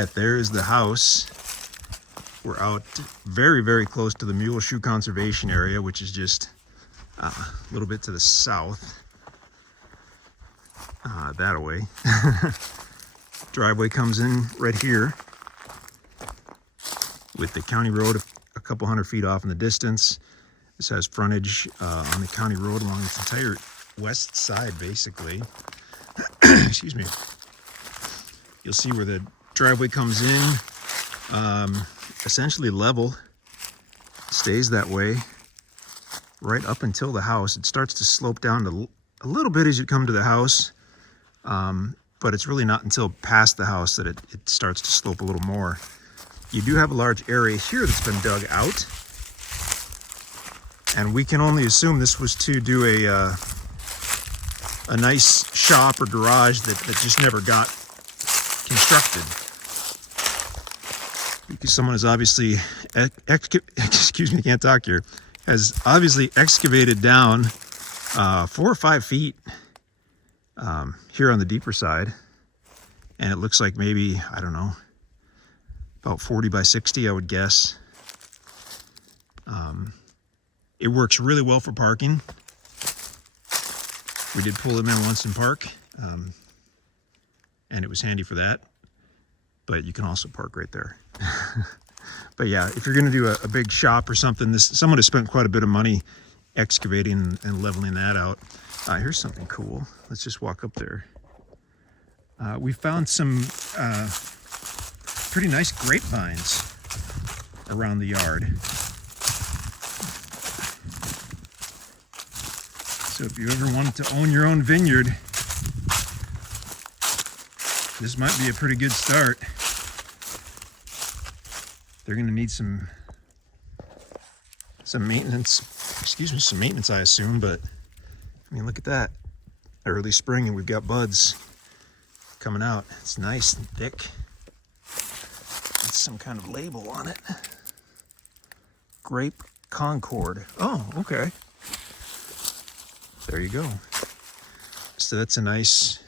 right, there's the house. We're out very, very close to the Mule Shoe Conservation Area, which is just a little bit to the south. That away. Driveway comes in right here with the county road a couple hundred feet off in the distance. This has frontage on the county road along its entire west side, basically. Excuse me. You'll see where the driveway comes in, essentially level, stays that way right up until the house. It starts to slope down to a little bit as you come to the house, but it's really not until past the house that it starts to slope a little more. You do have a large area here that's been dug out, and we can only assume this was to do a nice shop or garage that just never got constructed, because someone has obviously excuse me, can't talk here, has obviously excavated down 4 or 5 feet here on the deeper side, and it looks like maybe, I don't know, about 40 by 60, I would guess. It works really well for parking. We did pull them in once in park, and it was handy for that, but you can also park right there. But yeah, if you're gonna do a big shop or something, someone has spent quite a bit of money excavating and leveling that out. Here's something cool. Let's just walk up there. We found some pretty nice grapevines around the yard. So if you ever wanted to own your own vineyard, this might be a pretty good start. They're going to need some maintenance, some maintenance, I assume, but I mean, look at that. Early spring and we've got buds coming out. It's nice and thick. It's some kind of label on it. Grape Concord. Oh, okay. There you go. So that's a nice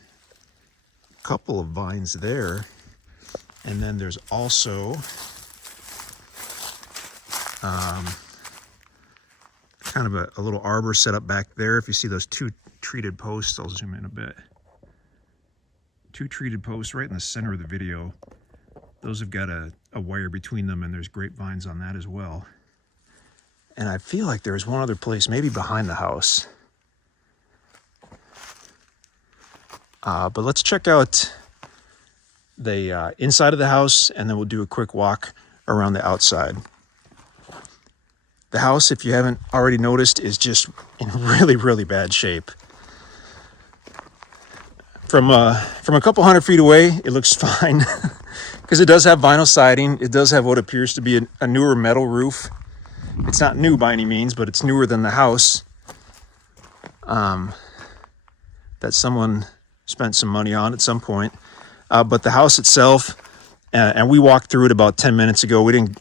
couple of vines there. And then there's also kind of a little arbor set up back there. If you see those 2 treated posts, I'll zoom in a bit. 2 treated posts right in the center of the video. Those have got a wire between them, and there's grapevines on that as well. And I feel like there's one other place, maybe behind the house. But let's check out the inside of the house, and then we'll do a quick walk around the outside. The house, if you haven't already noticed, is just in really, really bad shape. From a couple hundred feet away, it looks fine because it does have vinyl siding. It does have what appears to be a newer metal roof. It's not new by any means, but it's newer than the house that someone spent some money on at some point. But the house itself, and we walked through it about 10 minutes ago. We didn't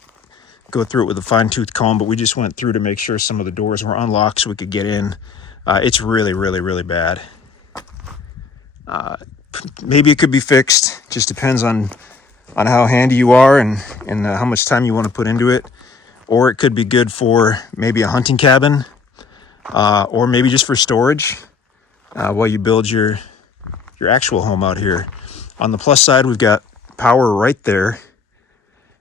go through it with a fine-tooth comb, but we just went through to make sure some of the doors were unlocked so we could get in. It's really, really, really bad. Maybe it could be fixed. Just depends on how handy you are and how much time you want to put into it. Or it could be good for maybe a hunting cabin, or maybe just for storage while you build your actual home out here. On the plus side, we've got power right there.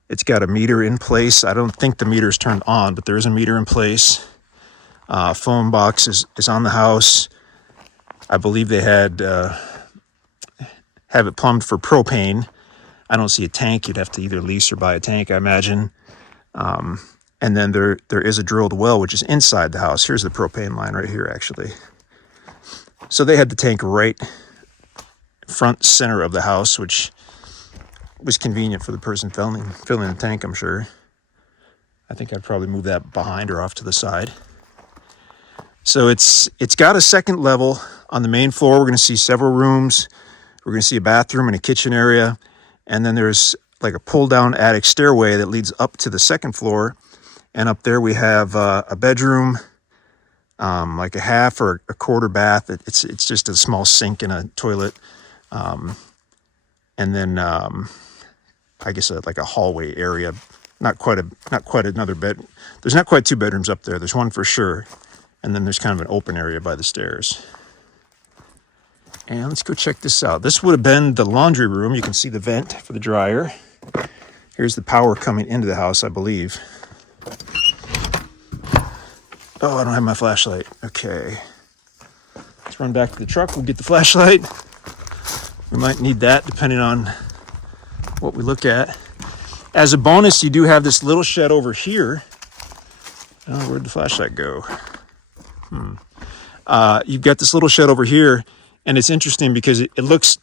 It's got a meter in place. I don't think the meter is turned on, but there is a meter in place. Phone box is on the house. I believe they have it plumbed for propane. I don't see a tank. You'd have to either lease or buy a tank, I imagine. And then there is a drilled well, which is inside the house. Here's the propane line right here, actually. So they had the tank right front center of the house, which was convenient for the person filling the tank, I'm sure. I think I'd probably move that behind or off to the side. So it's got a second level. On the main floor, we're going to see several rooms. We're going to see a bathroom and a kitchen area. And then there's like a pull-down attic stairway that leads up to the second floor. And up there we have a bedroom, like a half or a quarter bath. It's just a small sink and a toilet. And then I guess like a hallway area. Not quite another bed. There's not quite 2 bedrooms up there. There's one for sure. And then there's kind of an open area by the stairs. And let's go check this out. This would have been the laundry room. You can see the vent for the dryer. Here's the power coming into the house, I believe. Oh, I don't have my flashlight. Okay. Let's run back to the truck. We'll get the flashlight. We might need that depending on what we look at. As a bonus, you do have this little shed over here. Oh, where'd the flashlight go? You've got this little shed over here, and it's interesting because it looks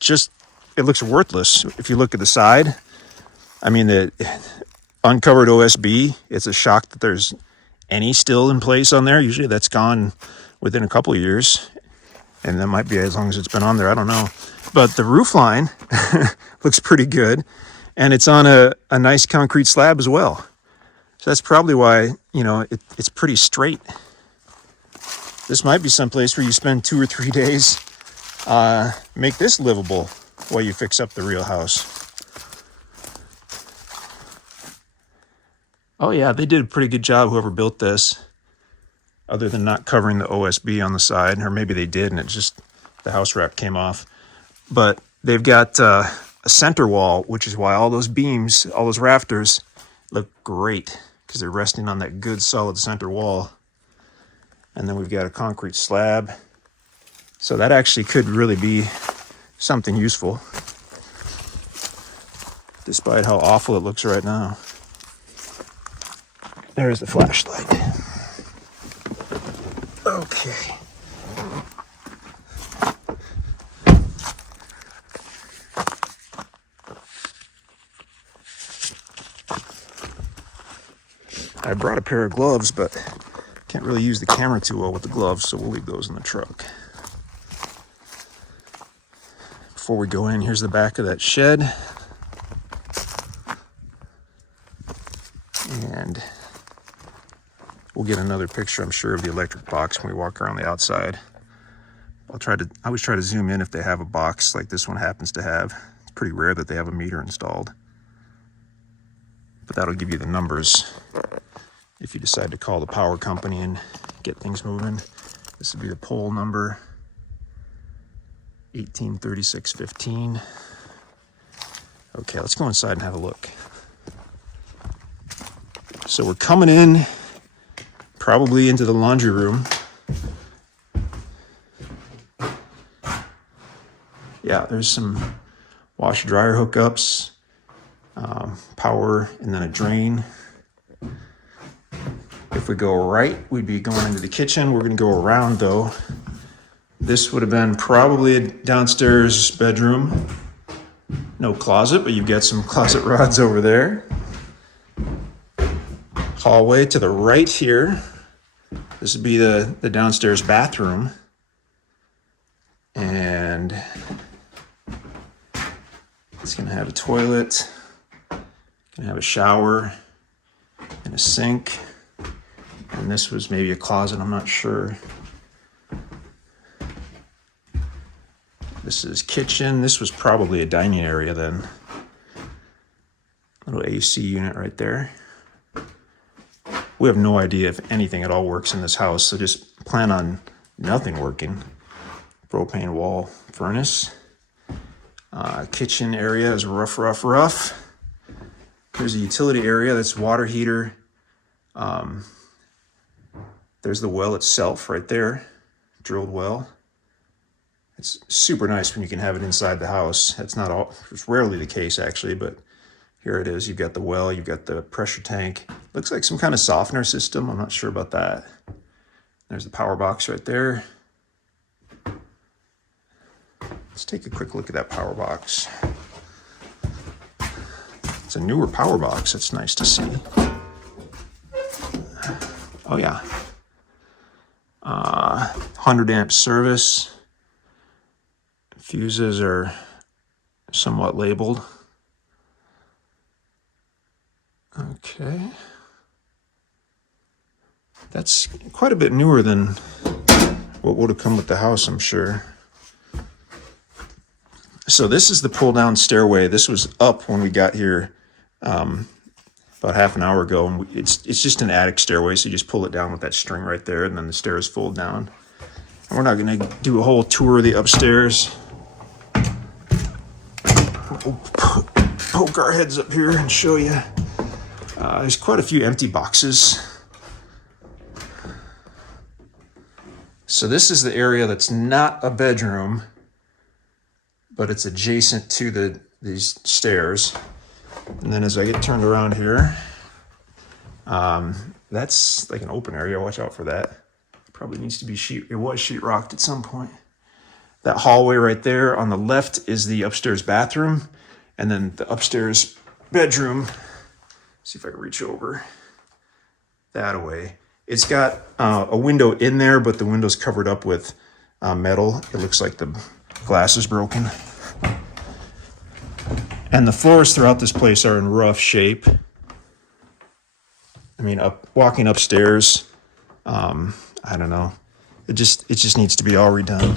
worthless if you look at the side. I mean, the uncovered OSB, it's a shock that there's any still in place on there. Usually that's gone within a couple of years, and that might be as long as it's been on there. I don't know. But the roof line looks pretty good, and it's on a nice concrete slab as well. So that's probably why, you know, it's pretty straight. This might be someplace where you spend 2 or 3 days, make this livable while you fix up the real house. Oh yeah, they did a pretty good job, whoever built this, other than not covering the OSB on the side, or maybe they did and it just, the house wrap came off. But they've got a center wall, which is why all those beams, all those rafters look great, because they're resting on that good solid center wall. And then we've got a concrete slab. So that actually could really be something useful, despite how awful it looks right now. There's the flashlight. Okay. I brought a pair of gloves, but can't really use the camera too well with the gloves, so we'll leave those in the truck. Before we go in, here's the back of that shed. And we'll get another picture, I'm sure, of the electric box when we walk around the outside. I always try to zoom in if they have a box like this one happens to have. It's pretty rare that they have a meter installed. But that'll give you the numbers if you decide to call the power company and get things moving. This would be the pole number, 183615. Okay, let's go inside and have a look. So we're coming in probably into the laundry room. Yeah, there's some washer dryer hookups, power, and then a drain. If we go right, we'd be going into the kitchen. We're going to go around though. This would have been probably a downstairs bedroom. No closet, but you've got some closet rods over there. Hallway to the right here. This would be the downstairs bathroom. And it's going to have a toilet, going to have a shower, and a sink. And this was maybe a closet, I'm not sure. This is kitchen. This was probably a dining area then. Little AC unit right there. We have no idea if anything at all works in this house, so just plan on nothing working. Propane wall furnace. Kitchen area is rough. There's a utility area, that's water heater. There's the well itself right there, drilled well. It's super nice when you can have it inside the house. It's rarely the case actually, but here it is. You've got the well, you've got the pressure tank. Looks like some kind of softener system. I'm not sure about that. There's the power box right there. Let's take a quick look at that power box. It's a newer power box. That's nice to see. Oh yeah. 100 amp service. Fuses are somewhat labeled. Okay. That's quite a bit newer than what would have come with the house, I'm sure. So this is the pull down stairway. This was up when we got here about half an hour ago, and it's just an attic stairway, so you just pull it down with that string right there, and then the stairs fold down. And we're not going to do a whole tour of the upstairs. We'll poke our heads up here and show you. There's quite a few empty boxes. So this is the area that's not a bedroom, but it's adjacent to these stairs. And then as I get turned around here, that's like an open area. Watch out for that. Probably needs to be it was sheetrocked at some point. That hallway right there on the left is the upstairs bathroom, and then the upstairs bedroom. See if I can reach over that away. It's got a window in there, but the window's covered up with metal. It looks like the glass is broken. And the floors throughout this place are in rough shape. I mean, walking upstairs, I don't know. It just needs to be all redone.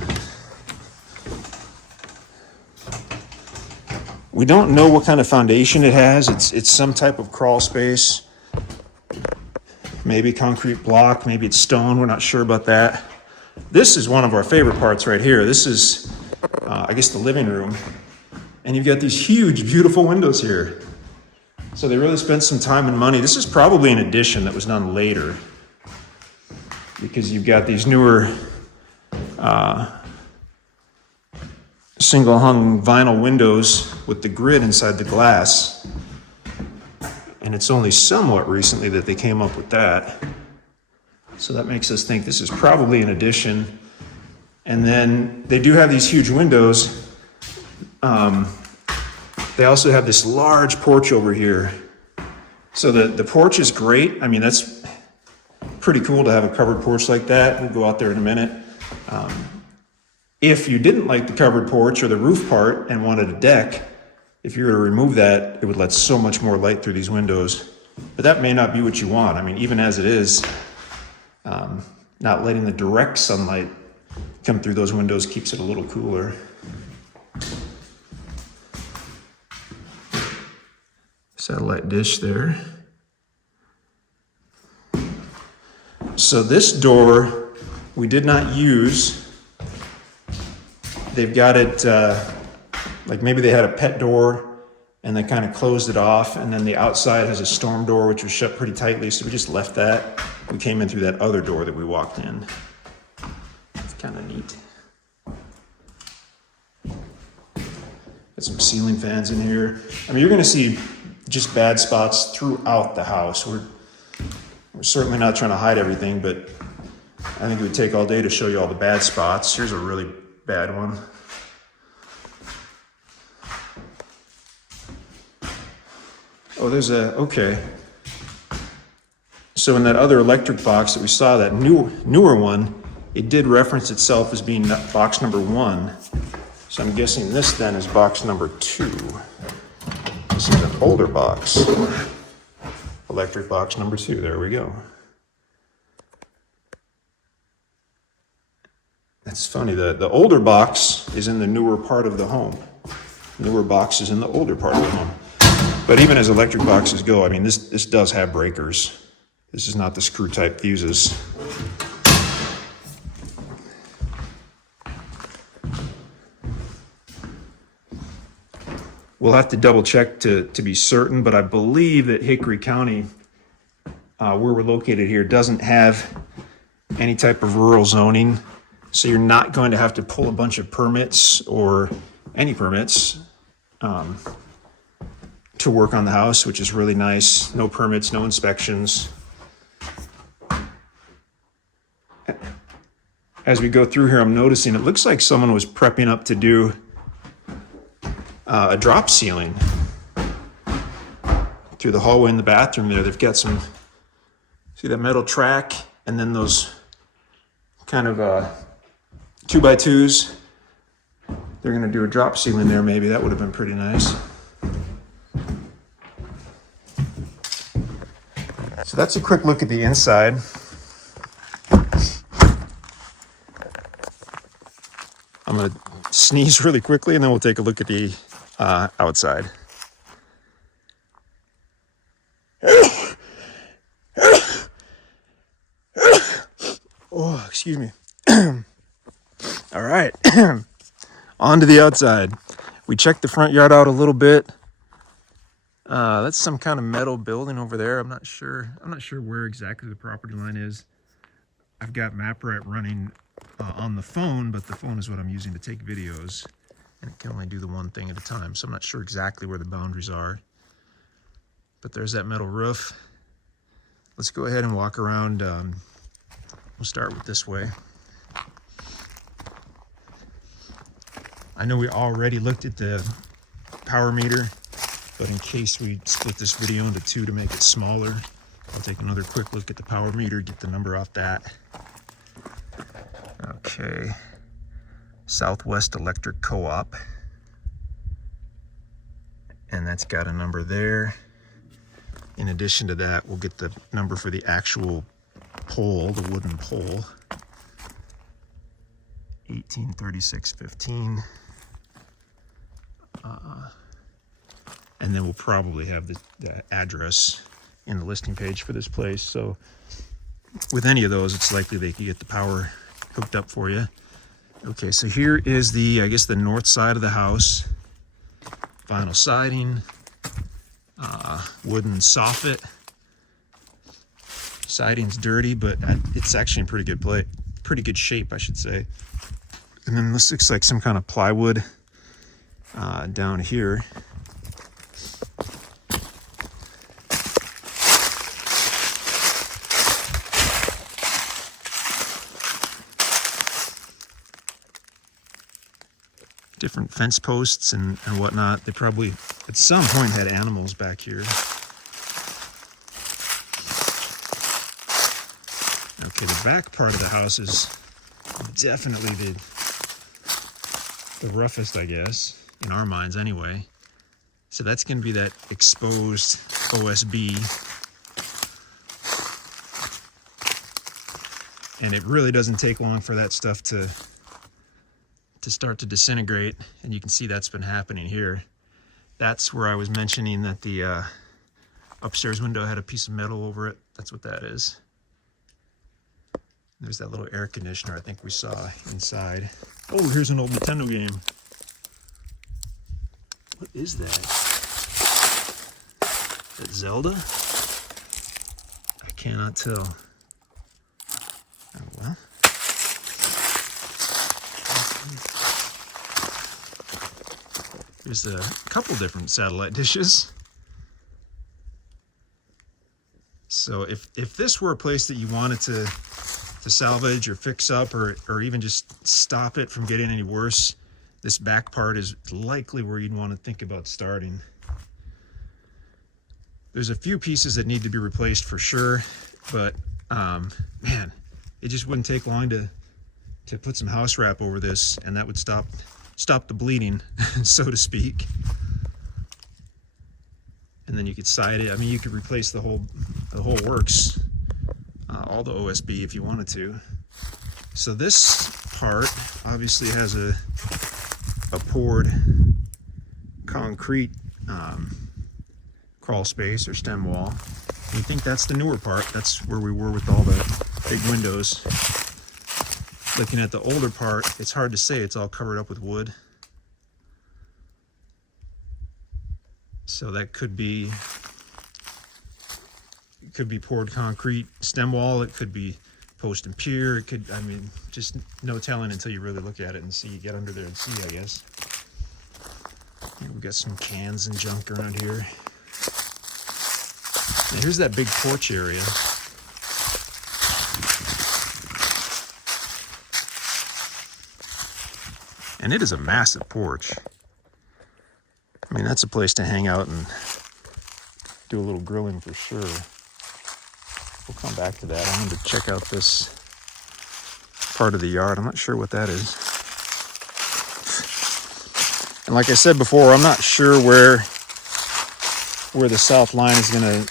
We don't know what kind of foundation it has. It's some type of crawl space. Maybe concrete block, maybe it's stone. We're not sure about that. This is one of our favorite parts right here. This is, I guess, the living room. And you've got these huge, beautiful windows here. So they really spent some time and money. This is probably an addition that was done later, because you've got these newer single hung vinyl windows with the grid inside the glass. And it's only somewhat recently that they came up with that. So that makes us think this is probably an addition. And then they do have these huge windows. They also have this large porch over here. So the porch is great. I mean, that's pretty cool to have a covered porch like that. We'll go out there in a minute. If you didn't like the covered porch or the roof part and wanted a deck, if you were to remove that, it would let so much more light through these windows. But that may not be what you want. I mean, even as it is, not letting the direct sunlight come through those windows keeps it a little cooler. Satellite dish there. So this door we did not use. They've got it like maybe they had a pet door and they kind of closed it off, and then the outside has a storm door which was shut pretty tightly, so we just left that. We came in through that other door that we walked in. It's kind of neat. Got some ceiling fans in here. I mean, you're going to see just bad spots throughout the house. We're certainly not trying to hide everything, but I think it would take all day to show you all the bad spots. Here's a really bad one. Oh, okay. So in that other electric box that we saw, that newer one, it did reference itself as being box number 1. So I'm guessing this then is box number 2. This is an older box. Electric box number 2, there we go. That's funny, the older box is in the newer part of the home. Newer box is in the older part of the home. But even as electric boxes go, I mean, this does have breakers. This is not the screw type fuses. We'll have to double check to be certain, but I believe that Hickory County, where we're located here, doesn't have any type of rural zoning. So you're not going to have to pull a bunch of permits or any permits to work on the house, which is really nice. No permits, no inspections. As we go through here, I'm noticing it looks like someone was prepping up to do a drop ceiling through the hallway in the bathroom there. They've got some, see that metal track, and then those kind of 2x2s. They're going to do a drop ceiling there maybe. That would have been pretty nice. So that's a quick look at the inside. I'm going to sneeze really quickly and then we'll take a look at the outside. Excuse me. All right. On to the outside. We checked the front yard out a little bit. That's some kind of metal building over there. I'm not sure where exactly the property line is. I've got MapRat running on the phone, but the phone is what I'm using to take videos, and it can only do the one thing at a time. So I'm not sure exactly where the boundaries are. But there's that metal roof. Let's go ahead and walk around. We'll start with this way. I know we already looked at the power meter, but in case we split this video into two to make it smaller, I'll take another quick look at the power meter, get the number off that. Okay, Southwest Electric Co-op. And that's got a number there. In addition to that, we'll get the number for the actual pole, the wooden pole. 183615. And then we'll probably have the address in the listing page for this place. So with any of those, it's likely they could get the power hooked up for you. Okay, so here is the, I guess, the north side of the house. Vinyl siding, wooden soffit. Siding's dirty, but it's actually in pretty good shape, I should say. And then this looks like some kind of plywood down here. Different fence posts and whatnot. They probably at some point had animals back here. Okay, the back part of the house is definitely the roughest, I guess, in our minds anyway. So that's going to be that exposed OSB. And it really doesn't take long for that stuff to start to disintegrate, and you can see that's been happening here. That's where I was mentioning that the upstairs window had a piece of metal over it. That's what that is. There's that little air conditioner I think we saw inside. Oh, here's an old Nintendo game. What is that? Is that Zelda? I cannot tell. Oh, well. There's a couple different satellite dishes. So if this were a place that you wanted to salvage or fix up or even just stop it from getting any worse, this back part is likely where you'd want to think about starting. There's a few pieces that need to be replaced for sure, but man, it just wouldn't take long to put some house wrap over this, and that would stop the bleeding, so to speak. And then you could side it. I mean, you could replace the whole works, all the OSB if you wanted to. So this part obviously has a poured concrete crawl space or stem wall. And you think that's the newer part. That's where we were with all the big windows. Looking at the older part, it's hard to say. It's all covered up with wood. So that could be poured concrete stem wall. It could be post and pier. It could, I mean, just no telling until you really look at it and see. You get under there and see, I guess. And we've got some cans and junk around here. And here's that big porch area. And it is a massive porch. I mean, that's a place to hang out and do a little grilling for sure. We'll come back to that. I wanted to check out this part of the yard. I'm not sure what that is. And like I said before, I'm not sure where the south line is gonna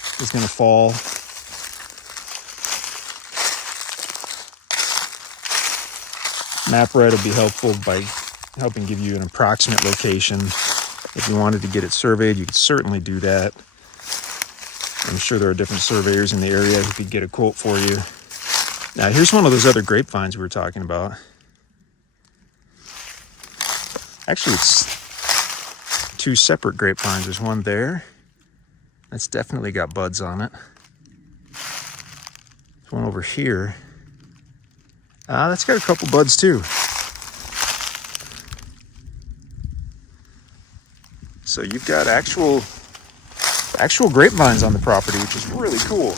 fall. MapRat will be helpful by helping give you an approximate location. If you wanted to get it surveyed, you could certainly do that. I'm sure there are different surveyors in the area who could get a quote for you. Now here's one of those other grapevines we were talking about. Actually, it's two separate grapevines. There's one there. That's definitely got buds on it. There's one over here. That's got a couple buds too. So you've got actual grapevines on the property, which is really cool.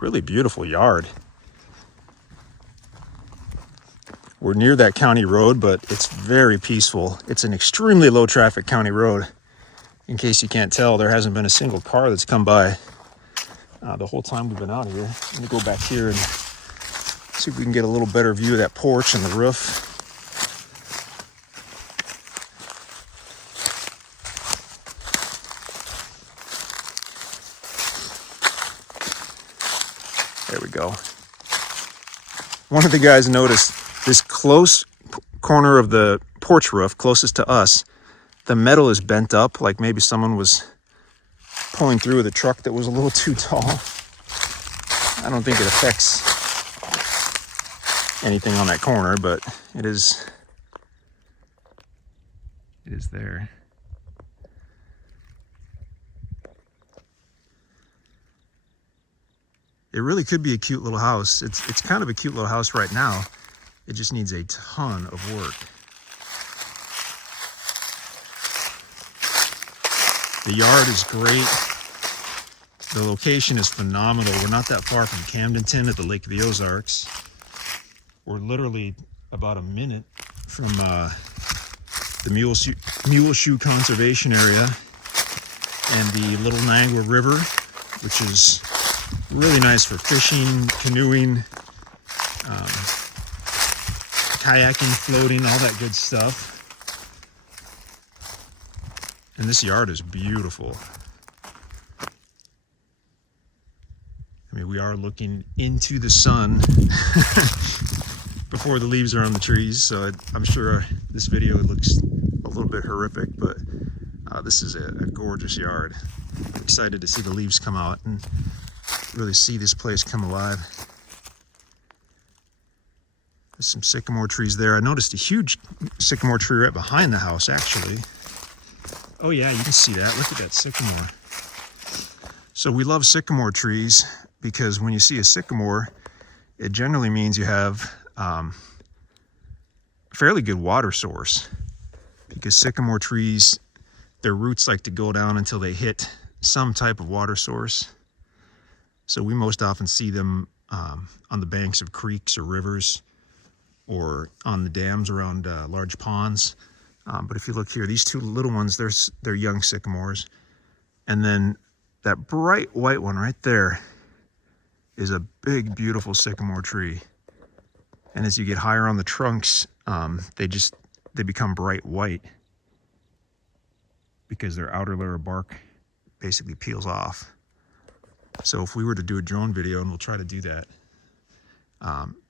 Really beautiful yard. We're near that county road, but it's very peaceful. It's an extremely low traffic county road. In case you can't tell, there hasn't been a single car that's come by the whole time we've been out here. I'm gonna go back here and see if we can get a little better view of that porch and the roof. There we go. One of the guys noticed this close corner of the porch roof, closest to us, the metal is bent up, like maybe someone was pulling through with a truck that was a little too tall. I don't think it affects anything on that corner, but it is there. It really could be a cute little house. It's kind of a cute little house right now. It just needs a ton of work. The yard is great. The location is phenomenal. We're not that far from Camdenton at the Lake of the Ozarks. We're literally about a minute from the Mule Shoe Conservation Area and the Little Niangua River, which is really nice for fishing, canoeing, kayaking, floating, all that good stuff. And this yard is beautiful. I mean, we are looking into the sun before the leaves are on the trees, so I'm sure this video looks a little bit horrific, but this is a gorgeous yard. I'm excited to see the leaves come out and really see this place come alive. There's some sycamore trees there. I noticed a huge sycamore tree right behind the house, actually. Oh yeah, you can see that. Look at that sycamore. So we love sycamore trees because when you see a sycamore, it generally means you have a fairly good water source, because sycamore trees, their roots like to go down until they hit some type of water source. So we most often see them on the banks of creeks or rivers, or on the dams around large ponds. But if you look here, these two little ones, they're young sycamores. And then that bright white one right there is a big, beautiful sycamore tree. And as you get higher on the trunks, they become bright white because their outer layer of bark basically peels off. So if we were to do a drone video, and we'll try to do that,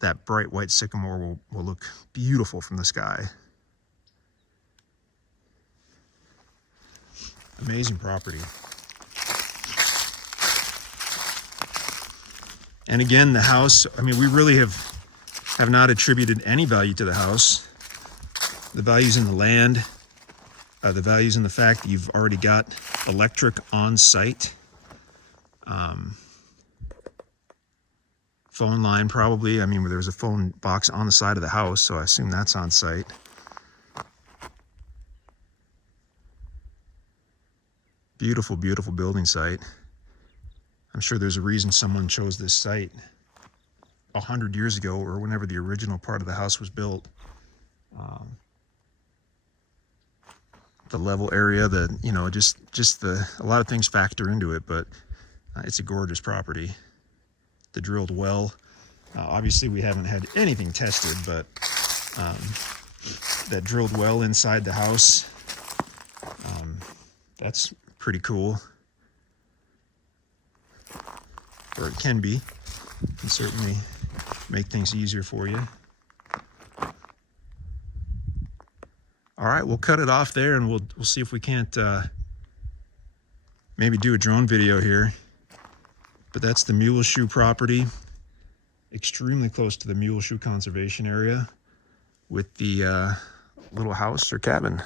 that bright white sycamore will look beautiful from the sky. Amazing property. And again, the house, I mean, we really have not attributed any value to the house. The value's in the land. The value's in the fact that you've already got electric on site. Phone line probably. I mean, there's a phone box on the side of the house, so I assume that's on site. Beautiful, beautiful building site. I'm sure there's a reason someone chose this site 100 years ago, or whenever the original part of the house was built. The level area, a lot of things factor into it, but it's a gorgeous property. The drilled well, obviously we haven't had anything tested, but that drilled well inside the house, that's pretty cool, or it can be. You can certainly make things easier for you. All right, we'll cut it off there, and we'll see if we can't maybe do a drone video here. But that's the Mule Shoe property, extremely close to the Mule Shoe Conservation Area with the little house or cabin.